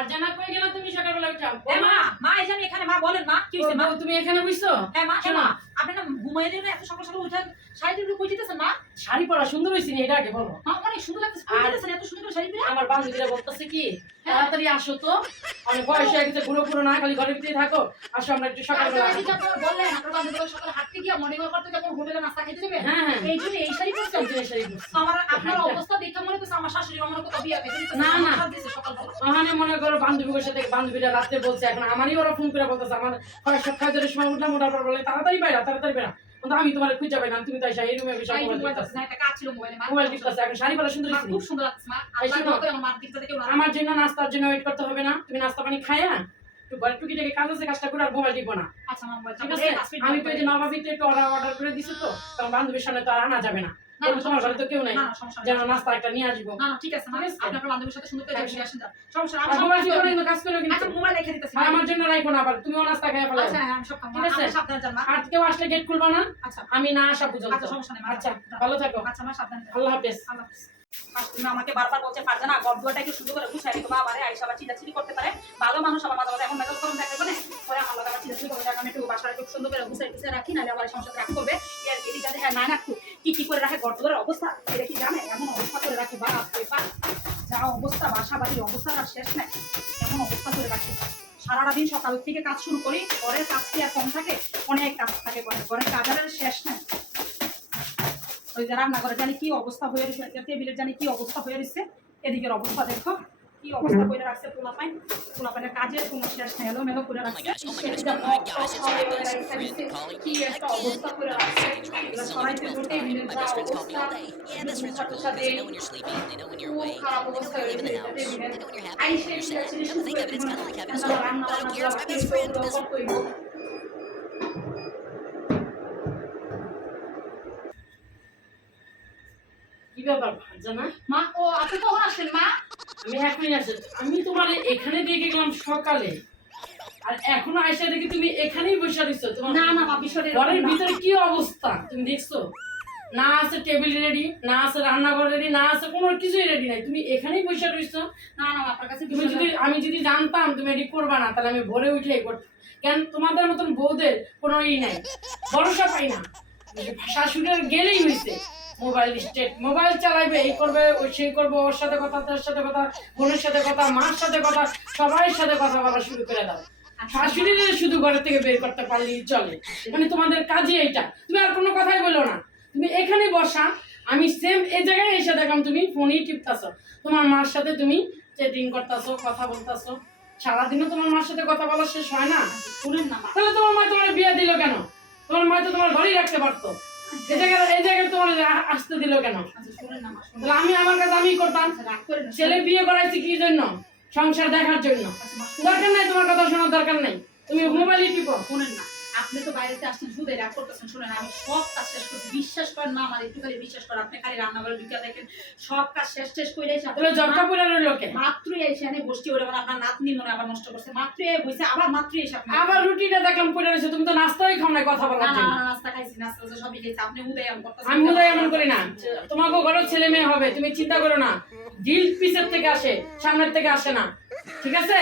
ফারজানা কই গেল তুমি সকালবেলা উঠাও? মা মা এই যে আমি এখানে। মা বলেন মা কি হইছে? মা তুমি এখানে বসছো? হ্যাঁ মা শোনো, আপনি না ঘুমাইলে না এত সকাল সকাল উঠে শাড়ি কই দিতেছেন মা? শাড়ি পরা সুন্দর হইছে নি, এটা আগে বলো। মা অনেক সুন্দর লাগতেছে, কই দিতেছেন এত সুন্দর শাড়ি পরে? আমার বান্ধবীরা বলতেছে কি তাড়াতাড়ি আসো তো, অনেক বয়স হয়ে গেছে, বুড়ো বুড়ো না খালি ঘরের ভিতরে থাকো, আসো আমরা একটু সকালবেলা। আচ্ছা আপনারা বললেন আপনারা বান্ধবীরা সকালে হাঁটতে গিয়া মর্নিং ওয়াক করতে যাবেন, হোটেলে নাস্তা খেতে যাবেন। হ্যাঁ হ্যাঁ এই জন্য এই শাড়ি পরছেন। এই শাড়ি পরছি। আমার আপনার অবস্থা দেখে মনে হচ্ছে আমার শাশুড়ি আমার কথা বিয়া পেতে দিতেছে। না না সকালবেলা ওখানে মনে করো বান্ধবীর সাথে বান্ধবীরা রাত্রে বলছে, এখন আমারই ওরা ফোন করে বলতেছে আমার কয়েকশো খাজের সময় উঠলাম, ওঠার পর বলে তাড়াতাড়ি বাইরা তাড়াতাড়ি বেরা, কিন্তু আমি তোমার খুঁজে পাই না, তুমি তাই এই রুমে বসে মোবাইল টিপতেছ। না, একটা কাজ ছিল মোবাইলে। মোবাইল টিপতেছ, এখন শাড়ি পরা সুন্দর হইছে। খুব সুন্দর লাগছে মা। আল্লাহ করে আমার মার দিকটা থেকে আমার জন্য নাস্তার জন্য ওয়েট করতে হবে না, তুমি নাস্তা পানি খায়া একটু ঘরে টুকিটাকি কাজ আছে, কাজটা করে আর মোবাইল টিপো না। আচ্ছা মা মোবাইল ঠিক আছে? আমি তো এই যে নবাবিতে একটু অর্ডার করে দিছি, তো কারণ বান্ধবীর সামনে তো আর আনা যাবে না, তোমার ঘরে তো কেউ নাই যেন নাস্তা একটা নিয়ে আসবো। না ঠিক আছে মা, আপনি আপনার বান্ধবীর সাথে সুন্দর করে যাবেন, আসেন যান, সমস্যা না। আর মোবাইল টিপো না, কাজ করো কিন্তু। আচ্ছা মোবাইল রেখে দিতেছি আমার জন্য রাখো না, আবার তুমিও নাস্তা খেয়ে ফেলো। আচ্ছা হ্যাঁ আমি সব কাম ঠিক আছে? সাবধানে যান মা। আর কেউ আসলে গেট খুলবা না, আচ্ছা আমি না আসা পর্যন্ত। আচ্ছা সমস্যা নেই মা। আচ্ছা ভালো থাকো। আচ্ছা মা সাবধানে যান। আল্লাহ হাফেজ। আল্লাহ হাফেজ। আর তুমি আমাকে বারবার বলছে ফারজানা গর্দটা একটু সুন্দর করে গুছাই দিও, বাবারে আইসা বা চিল্লাচিল্লি করতে পারে, ভালো মানুষ আমার মাঝে মাঝে এখন মেজাজ গরম থাকে মানে পরে আমার মাঝে মাঝে চিল্লাচিল্লি করে, আমি একটু বাসায় একটু সুন্দর করে গুছাই গুছাই রাখি, নাহলে আমার সংসার রাখ করবে। এর এদিকে যাতে হ্যাঁ না রাখতো কি করে রাখে গর্দরের অবস্থা এটা কি জানে? এমন অবস্থা করে রাখে বাপ রে বাপ, যা অবস্থা বাসা বাড়ির অবস্থা আর শেষ নাই, এমন অবস্থা করে রাখে। সারাটা দিন সকাল থেকে কাজ শুরু করি, ঘরের কাজ কি আর কম থাকে? অনেক কাজ থাকে ঘরের কাজের শেষ নাই। ওই যে রান্নাঘরে জানি কি অবস্থা হয়ে রয়েছে, টেবিলের জানি কি অবস্থা হয়ে রয়েছে, এদিকের অবস্থা দেখো কি অবস্থা করে রাখছে। পোলাপাইনের কাজের কোনো শেষ নেই, এলো মেলো করে রাখছে। কি একটা অবস্থা করে রাখছে, সরাইতে টেবিলের যা অবস্থা, খুব খারাপ অবস্থা হয়ে রয়েছে টেবিলের। আইসে রান্না করতেই হোক। কি ব্যাপার ফারজানা? মা ও আপনি কখন আসেন মা? আমি এখনই আসি। আমি তোমার এখানে দিয়ে গেলাম সকালে, আর এখনো আইসা দেখি তুমি এখানেই বসে রইছো। তোমার না না মা বিষয়টা ঘরের ভিতরে কি অবস্থা তুমি দেখছো? না আছে টেবিল রেডি, না আছে রান্নাঘর রেডি, না আছে কোনো কিছুই রেডি নাই, তুমি এখানেই বসে রইছো। না না আপনার কাছে তুমি যদি আমি যদি জানতাম তুমি এডি করবা না, তাহলে আমি ভোরে উঠেই করতাম। কেন তোমাদের মতন বউদের কোনো ই নাই, ভরসা পাই না। শাশুড়ির গেলেই হয়েছে মোবাইল স্টেট, মোবাইল চালাইবে, এই করবে ওই সেই করবে, ওর সাথে কথা তার সাথে কথা, বোনের সাথে কথা, মার সাথে কথা, সবার সাথে কথা বলা শুরু করে দাও। শাশুড়িদের শুধু ঘরের থেকে বের করতে পারলেই চলে, মানে তোমাদের কাজই এইটা। তুমি আর কোনো কথাই বলো না, তুমি এখানে বসা, আমি সেম এই জায়গায় এসে দেখলাম তুমি ফোনই টিপতাছো, তোমার মার সাথে তুমি চ্যাটিং করতেছো, কথা বলতেছো। সারাদিনও তোমার মার সাথে কথা বলা শেষ হয় না? শুনেন না মা, তাহলে তোমার মা তোমার বিয়ে দিল কেন? তোমার মা তো তোমার ঘরেই রাখতে পারতো, এই জায়গায় তোমার আসতে দিল কেন? আচ্ছা শুনেন না মা, তাহলে আমি আমার কাছে আমি করতাম। রাগ করে না। ছেলে বিয়ে করাইছি কি জন্য? সংসার দেখার জন্য। দরকার নাই তোমার কথা শোনার দরকার নাই, তুমি মোবাইলই টিপো। শুনেন না, আপনি তো বাইরেতে আসছেন শুধু রাগ করতেছেন। শুনেন আমি সব কাজ শেষ করছি, বিশ্বাস করেন মা, আমার একটু খালি বিশ্বাস করেন, আপনি খালি রান্নাঘরে ঢুকে দেখেন সব কাজ শেষ করে এসে তাহলে জটকা পুরানোর লোকে মাত্রই এসে বসছি, ওরা মানে আপনার নাতনি মনে আবার নষ্ট করছে, মাত্রই বসে আবার মাত্রই এসে আপনি আবার রুটিটা দেখলাম পড়ে রয়েছে, তুমি তো নাস্তাই খাও না কথা বলার জন্য। নাস্তা খাইছি, নাস্তা সবই খাইছি, আপনি উদয় করতেছেন। আমি উদয় এমন করি না, তোমাকে ঘরের ছেলে মেয়ে হবে, তুমি চিন্তা করো না। ডিল পিছের থেকে আসে, সামনের থেকে আসে না, ঠিক আছে?